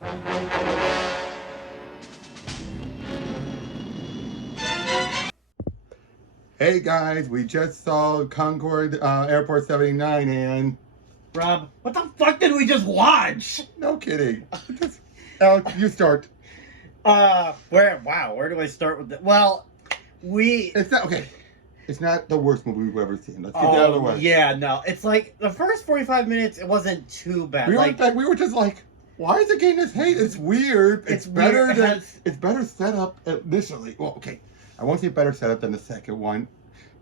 Hey guys, we just saw Concorde Airport 79 and... Rob, what the fuck did we just watch? No kidding. Alex, you start. Where do I start with it? Well, It's not, okay. It's not the worst movie we've ever seen. Let's get that out of the way. Yeah, no. It's like, the first 45 minutes, it wasn't too bad. We were just like, why is it getting this hate? It's weird. It's better weird. It's better set up initially. Well, okay. I won't say better set up than the second one,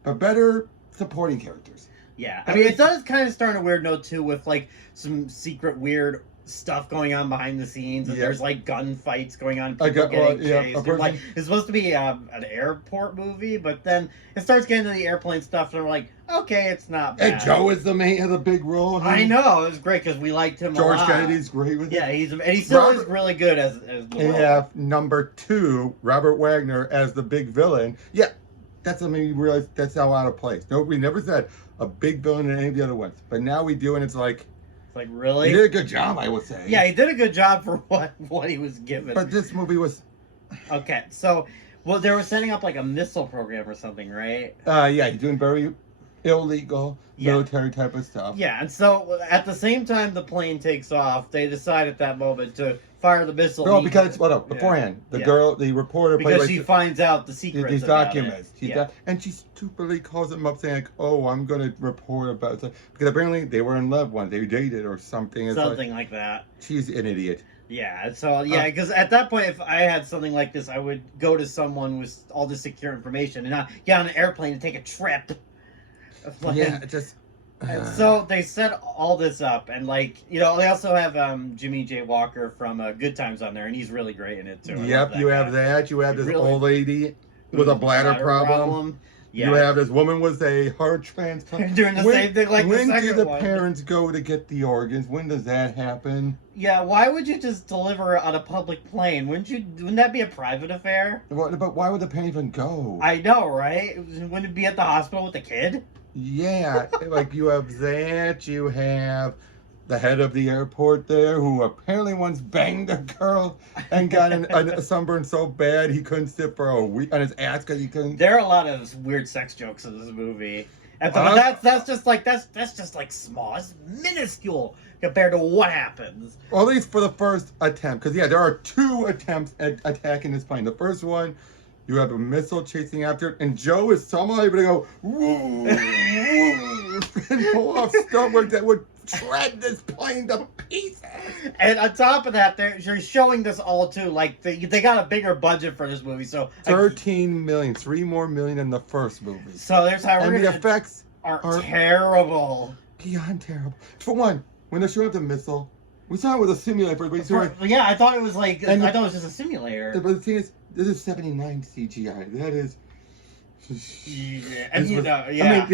but better supporting characters. Yeah, I mean, it does kind of start on a weird note, too, with, like, some secret weird stuff going on behind the scenes, and there's, like, gunfights going on, people getting chased. Like, it's supposed to be an airport movie, but then it starts getting to the airplane stuff, and we're like, okay, it's not bad. And Joe is the main, has a big role. I know, it was great, because we liked him a lot. George Kennedy's great with it. Yeah, he still is really good as the And you have number 2, Robert Wagner, as the big villain. Yeah, that's what made me realize that's how out of place. No, we never said a big villain in any of the other ones, but now we do, and it's like really, he did a good job, I would say. Yeah, he did a good job for what he was given. But this movie was okay. So, well, they were setting up like a missile program or something, right? Yeah, he's doing very illegal military type of stuff. Yeah, and so at the same time the plane takes off, they decide at that moment to fire the missile. No, because beforehand, the reporter, because she finds out the secrets, these documents. And she stupidly calls him up saying, like, "Oh, I'm going to report about it," because apparently they were in love once, they dated or something. Something like that. She's an idiot. Yeah, so because at that point, if I had something like this, I would go to someone with all this secure information and not get on an airplane and take a trip. Yeah, just. And so they set all this up, and they also have Jimmy J. Walker from Good Times on there, and he's really great in it too. Yep, you have that. You have this old lady with a bladder problem. Yeah. You have this woman with a heart transplant. Doing the same thing like the second one. When do the parents go to get the organs? When does that happen? Yeah, why would you just deliver it on a public plane? Wouldn't that be a private affair? But why would the parents even go? I know, right? Wouldn't it be at the hospital with the kid? Yeah, like you have that, you have the head of the airport there, who apparently once banged a girl and got a sunburn so bad he couldn't sit for a week on his ass because he couldn't. There are a lot of weird sex jokes in this movie, and that's just like small, it's minuscule compared to what happens. Well, at least for the first attempt, because there are 2 attempts at attacking this plane. The first one, you have a missile chasing after it, and Joe is somehow able to go woo, woo, and pull off stuff that would shred this plane to pieces. And on top of that, they're showing this all too. Like they got a bigger budget for this movie, so 13 million, 3 more million than the first movie. So there's how the effects are terrible, beyond terrible. For one, when they're showing up the missile, we saw it with a simulator. But yeah, I thought it was like I thought it was just a simulator. But the thing is, this is 79 CGI. That is. Yeah, I mean,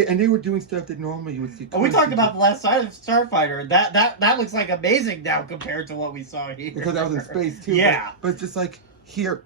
and they were doing stuff that normally you would see. We talked about the last Starfighter. That looks like amazing now compared to what we saw here. Because that was in space too. Yeah, but it's just like here,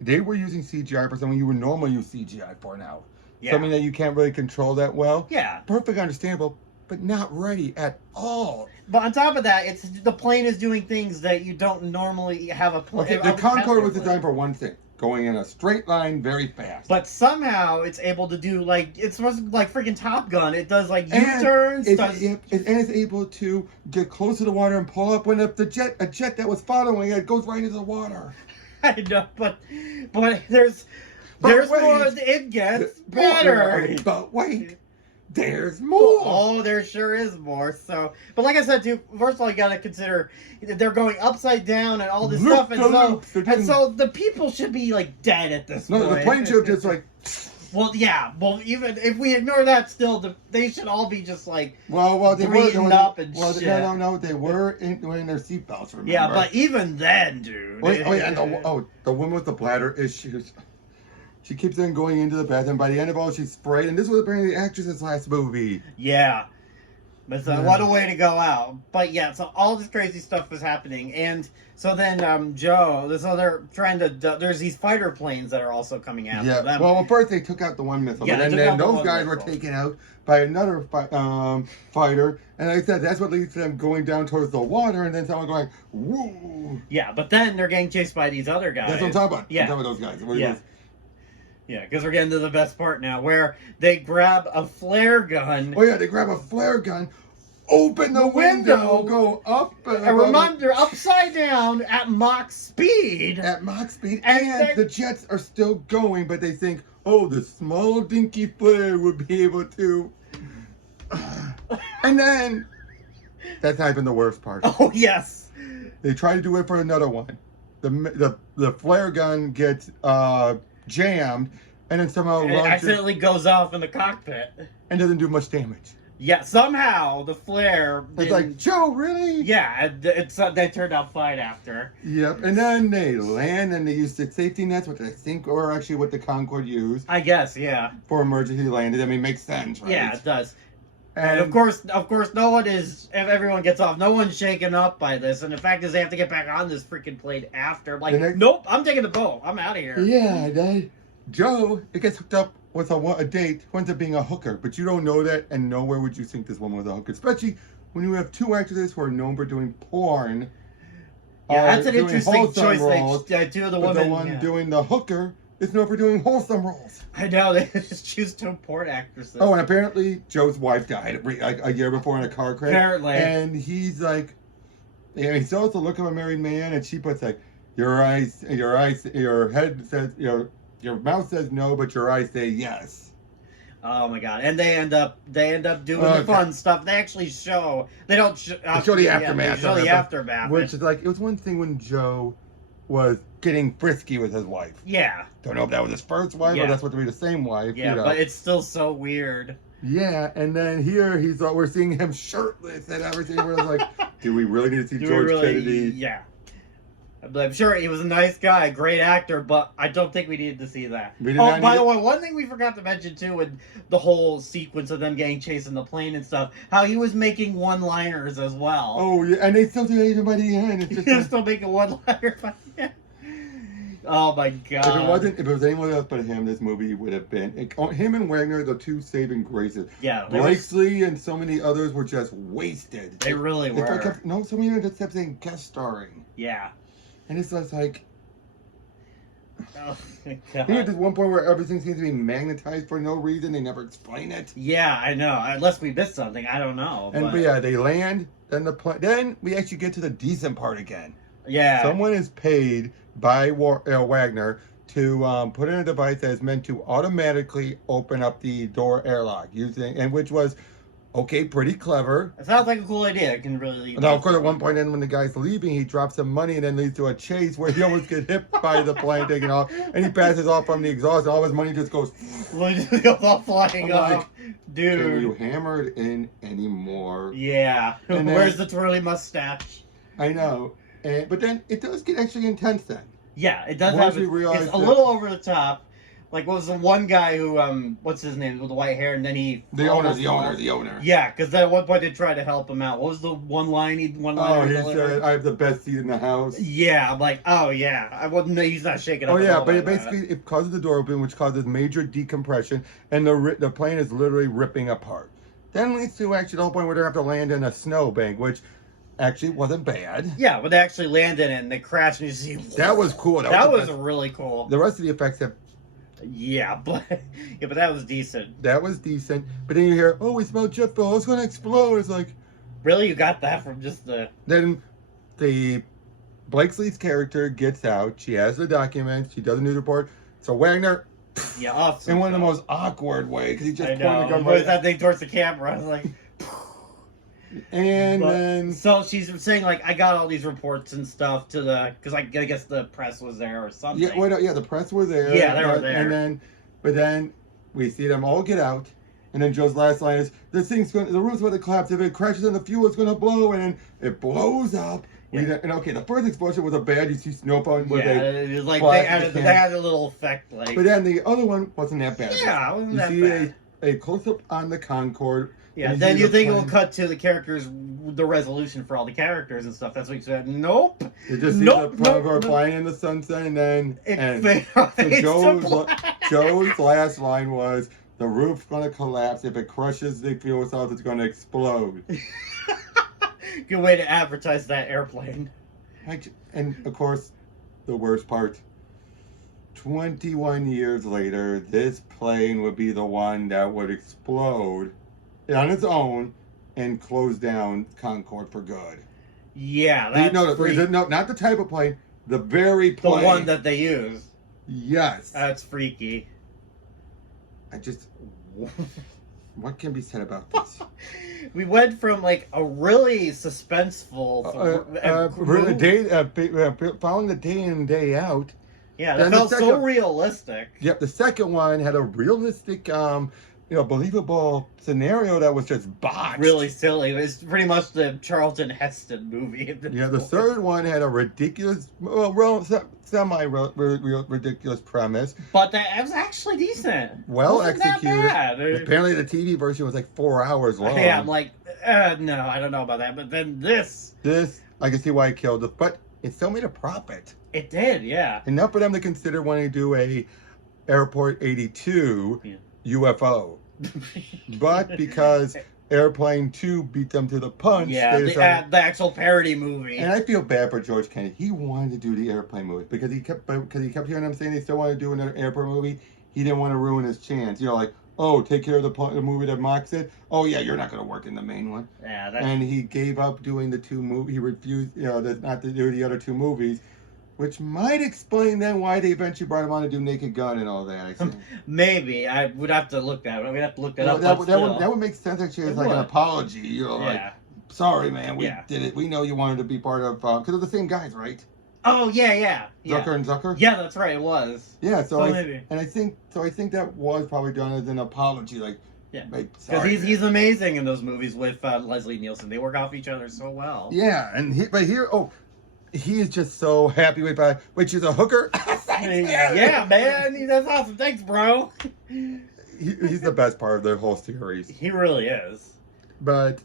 they were using CGI for something you would normally use CGI for now. Yeah. Something that you can't really control that well. Yeah, perfect, understandable, but not ready at all. But on top of that, the plane is doing things that you don't normally have a plane. Okay, the Concorde was designed for one thing. Going in a straight line very fast. But somehow it's able to do, it's supposed to be like freaking Top Gun. It does, U-turns. And it's able to get close to the water and pull up when a jet that was following it goes right into the water. I know, but there's more. It gets better. But wait. There's more. Oh, there sure is more. So, but like I said, too, first of all, you got to consider they're going upside down and all this stuff, and so the people should be dead at this point. No, the plane should just Well, yeah. Well, even if we ignore that, still, they should all be just they were up and shit. No, they were wearing their seatbelts. Remember? Yeah, but even then, dude. The woman with the bladder issues. She keeps on going into the bathroom. By the end of all, she's sprayed. And this was apparently the actress's last movie. Yeah. But what a way to go out. But yeah, so all this crazy stuff is happening. And so then Joe, so they're trying to, there's these fighter planes that are also coming after them. Well, at first they took out the one missile. Yeah, and then those guys were taken out by another fighter. And like I said, that's what leads to them going down towards the water. And then someone going, woo. Yeah, but then they're getting chased by these other guys. That's what I'm talking about. Yeah. I'm talking about those guys. Yeah. Yeah, because we're getting to the best part now, where they grab a flare gun. Oh yeah, they grab a flare gun, open the window, go up, and remember, upside down at Mach speed. At Mach speed, and the jets are still going, but they think, oh, the small dinky flare would be able to. And then, that's not even the worst part. Oh yes. They try to do it for another one. The flare gun gets jammed, and then somehow it accidentally goes off in the cockpit and doesn't do much damage. Yeah, somehow the flare. It's like, Joe, really? Yeah, they turned out fine after. Yep, and then they land and they use the safety nets, which I think are actually what the Concorde used. I guess, yeah. For emergency landing. I mean, it makes sense, right? Yeah, it does. And of course, no one is. If everyone gets off, no one's shaken up by this. And the fact is, they have to get back on this freaking plane after. Like, nope, I'm taking the boat. I'm out of here. Yeah, Joe, it gets hooked up with a date, who ends up being a hooker, but you don't know that, and nowhere would you think this woman was a hooker, especially when you have two actresses who are known for doing porn. Yeah, that's an interesting choice. Two of the women. The one doing the hooker is known for doing wholesome roles. I know, they just choose two porn actresses. Oh, and apparently Joe's wife died a year before in a car crash. Apparently. And he's like, yeah, he still has the look of a married man, and she puts like, your head says, your mouth says no, but your eyes say yes. Oh my god! And they end up doing the fun stuff. They actually show. They don't show the aftermath. They show the aftermath, which is like, it was one thing when Joe was getting frisky with his wife. Yeah. Don't know if that was his first wife or that's what to be the same wife. Yeah, but it's still so weird. Yeah, and then here we're seeing him shirtless and everything. We're like, do we really need to see George Kennedy? Yeah. I'm sure he was a nice guy, great actor, but I don't think we needed to see that. By the way, one thing we forgot to mention too, with the whole sequence of them getting chased in the plane and stuff, how he was making one-liners as well. Oh yeah, and they still do it even by the end. It's just He's still making one-liner by the end. Oh my god! If it was anyone else but him, this movie would have been him and Wagner, the two saving graces. Yeah, Blakesley and so many others were just wasted. They really were. So many of them just kept saying guest starring. Yeah. And it's just like, oh my god. There's one point where everything seems to be magnetized for no reason. They never explain it. Yeah, I know. Unless we missed something, I don't know. But yeah, they land. Then we actually get to the decent part again. Yeah. Someone is paid by Wagner to put in a device that is meant to automatically open up the door airlock which was. Okay, pretty clever. It sounds like a cool idea. It can really. Now, of course, at one point, then when the guy's leaving, he drops some money and then leads to a chase where he almost gets hit by the plane taking off, and he passes off from the exhaust, and all his money just goes. goes all flying off, dude. Can you hammer it in anymore? Yeah. Where's the twirly mustache? I know, but then it does get actually intense. Then. Yeah, it does. It's a little over the top. Like, what was the one guy who, what's his name, with the white hair, and then he... The owner. Yeah, because at one point they tried to help him out. What was the one line he said, I have the best seat in the house. Yeah, I'm like, oh yeah. He's not shaking up. Oh yeah, but it causes the door open, which causes major decompression, and the plane is literally ripping apart. Then leads to actually the whole point where they have to land in a snowbank, which... actually wasn't bad. Yeah, but they actually landed and they crashed and you see... That was cool. That was really cool. The rest of the effects have... Yeah, but that was decent. That was decent. But then you hear, oh, we smell jet fuel. It's going to explode. It's like... Really? You got that from just the... Then the... Blakesley's character gets out. She has the documents. She does a news report. So Wagner... Yeah, off. In one of the most awkward ways. Because he just pointed the gun right that thing towards the camera. I was like... And then... So she's saying, like, I got all these reports and stuff to the... Because I guess the press was there or something. Yeah, the press were there. Yeah, they were there. But then we see them all get out. And then Joe's last line is, the roof's going to collapse. If it crashes in the fuel, it's going to blow. And then it blows up. Yeah. The first explosion was a bad. You see snow falling. It was like they had a little effect. Like. But then the other one wasn't that bad. Yeah, it wasn't that bad. You see a close-up on the Concorde. Yeah, then you think it will cut to the characters, the resolution for all the characters and stuff. That's what you said. Nope. You just see the car flying in the sunset, and then Joe's last line was, "The roof's gonna collapse. If it crushes the fuel cells, it's gonna explode." Good way to advertise that airplane. And of course, the worst part. 21 years later, this plane would be the one that would explode on its own and close down Concorde for good. Yeah, that's no, not the type of plane. The very plane. The one that they use. Yes. That's freaky. What can be said about this? We went from like a really suspenseful following the day in day out. Yeah, that felt so realistic. Yep, the second one had a realistic, believable scenario that was just botched. Really silly. It was pretty much the Charlton Heston movie. The third one had a ridiculous, semi-ridiculous premise. But that was actually decent. Well executed. Apparently the TV version was like 4 hours long. Yeah, I'm like, no, I don't know about that. But then this, I can see why it killed it. But it still made a profit. It did, yeah. Enough for them to consider wanting to do a Airport 82 UFO. But because Airplane 2 beat them to the punch. Yeah, the actual parody movie. And I feel bad for George Kennedy. He wanted to do the Airplane movie because he kept hearing them saying they still want to do another Airport movie. He didn't want to ruin his chance. Take care of the movie that mocks it. Oh yeah, you're not going to work in the main one. Yeah, and he gave up doing the two movies. He refused, not to do the other two movies. Which might explain then why they eventually brought him on to do Naked Gun and all that. I think. Maybe I would have to look that. We'd have to look that up. That would make sense actually as like an apology. Like, sorry, man, we did it. We know you wanted to be part of because they're the same guys, right? Oh yeah. Zucker and Zucker. Yeah, that's right. It was. Yeah, I think that was probably done as an apology, like. Yeah, because he's amazing in those movies with Leslie Nielsen. They work off each other so well. Yeah, and he is just so happy with which is a hooker. Yeah, man, that's awesome. Thanks, bro. He's the best part of the whole series. He really is. But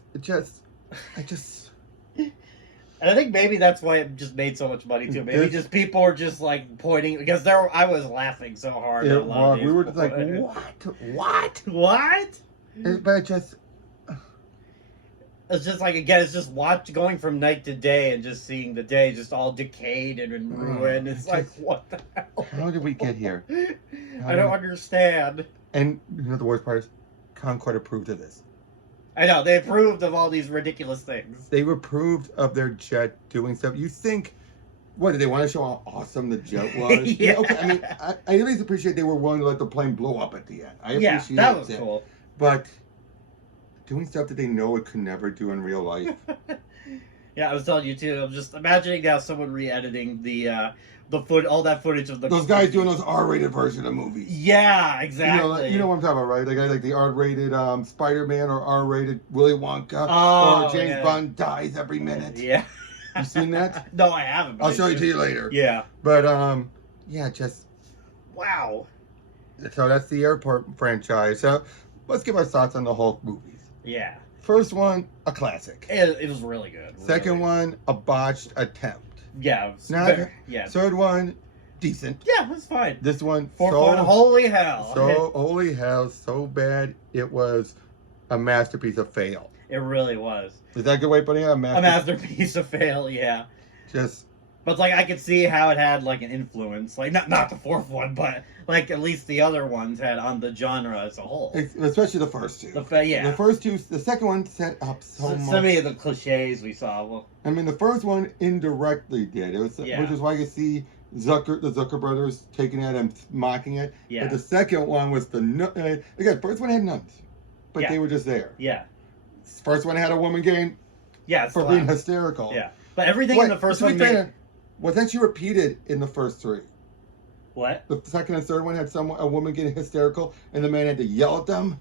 and I think maybe that's why it just made so much money too. Maybe just people are just like pointing because I was laughing so hard. We were just like, what? But it's just like, again, it's just going from night to day and just seeing the day just all decayed and in ruin. It's like, what the hell? How did we get here? I don't understand. And the worst part is, Concorde approved of this. I know, they approved of all these ridiculous things. They approved of their jet doing stuff. You think, what, did they want to show how awesome the jet was? Yeah. Okay, I mean, I at least appreciate they were willing to let the plane blow up at the end. I appreciate that was cool. But doing stuff that they know it could never do in real life. Yeah, I was telling you too. I'm just imagining now someone re-editing all that footage of those guys doing those R-rated version of movies. Yeah, exactly. You know what I'm talking about, right? The guy like the R-rated Spider-Man or R-rated Willy Wonka or James Bond dies every minute. Yeah. You seen that? No, I haven't. I'll show it to you later. Yeah. But just wow. So that's the Airport franchise. So let's give our thoughts on the whole movies. Yeah. First one, a classic. It was really good. Second one, a botched attempt. Yeah. Third one, decent. Yeah, it was fine. This one, fourth one, holy hell. Holy hell, so bad it was a masterpiece of fail. It really was. Is that a good way of putting it? A masterpiece of fail, yeah. But like I could see how it had like an influence, like not the fourth one, but like at least the other ones had on the genre as a whole. Especially the first two. The first two, the second one set up so much. So many of the cliches we saw. Well, I mean, the first one indirectly did. Which is why you see the Zucker brothers taking it and mocking it. Yeah. But the second one was again, first one had nuns, but they were just there. Yeah. First one had a woman getting for being hysterical. Yeah. But everything in the first one was actually repeated in the first three. What? The second and third one had a woman getting hysterical, and the man had to yell at them.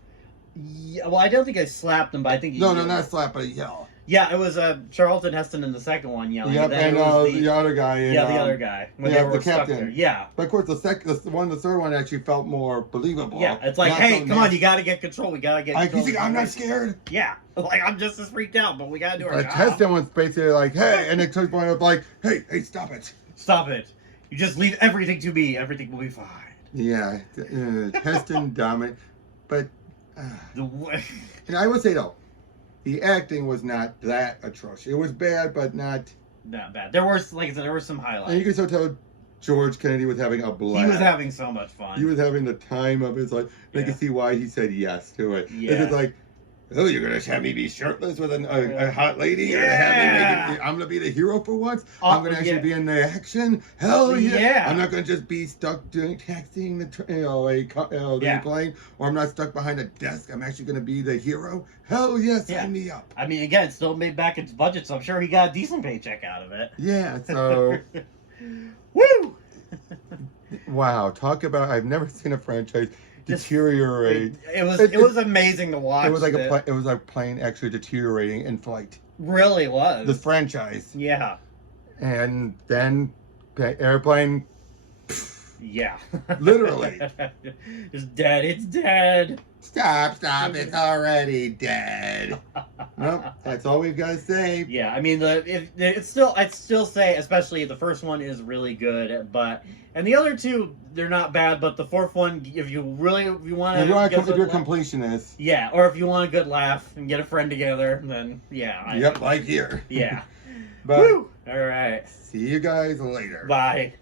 Yeah, well, I don't think I slapped him, but I think No, not slap, but a yell. Yeah, it was Charlton Heston in the second one yelling. Yep, and the other guy. The other guy. When they were the stuck captain. there. Yeah. But of course, the third one actually felt more believable. Yeah, it's like, hey, come on, you got to get control. We got to get control. He's like, I'm not scared. Yeah, like, I'm just as freaked out, but we got to do our job. Heston was basically like, hey, and it took point up like, hey, stop it. Stop it. You just leave everything to me. Everything will be fine. Yeah, Heston dominant. But, and I would say, though, the acting was not that atrocious. It was bad, but not bad. There were, like I said, there were some highlights. And you can still tell George Kennedy was having a blast. He was having so much fun. He was having the time of his life. You can see why he said yes to it. Yeah. It's like, oh, you're gonna have me be shirtless with a hot lady? You're Yeah. gonna have me I'm gonna be the hero for once. I'm gonna actually be in the action. Hell yeah! Yeah. I'm not gonna just be stuck taxiing the plane, or I'm not stuck behind a desk. I'm actually gonna be the hero. Hell yes, sign me up. I mean, again, it still made back its budget, so I'm sure he got a decent paycheck out of it. Yeah. So. Woo! Wow, talk about I've never seen a franchise deteriorate. It was amazing to watch. It was like it was like plane actually deteriorating in flight. Really was. The franchise. Yeah. And then airplane. Yeah. Literally. It's dead. It's dead. Stop. It's already dead. Well, that's all we've got to say. Yeah, I mean, I'd still say, especially the first one is really good, and the other two, they're not bad, but the fourth one, if you want to, if you're a completionist, yeah, or if you want a good laugh and get a friend together, then yeah. Like here. Yeah. But woo! All right. See you guys later. Bye.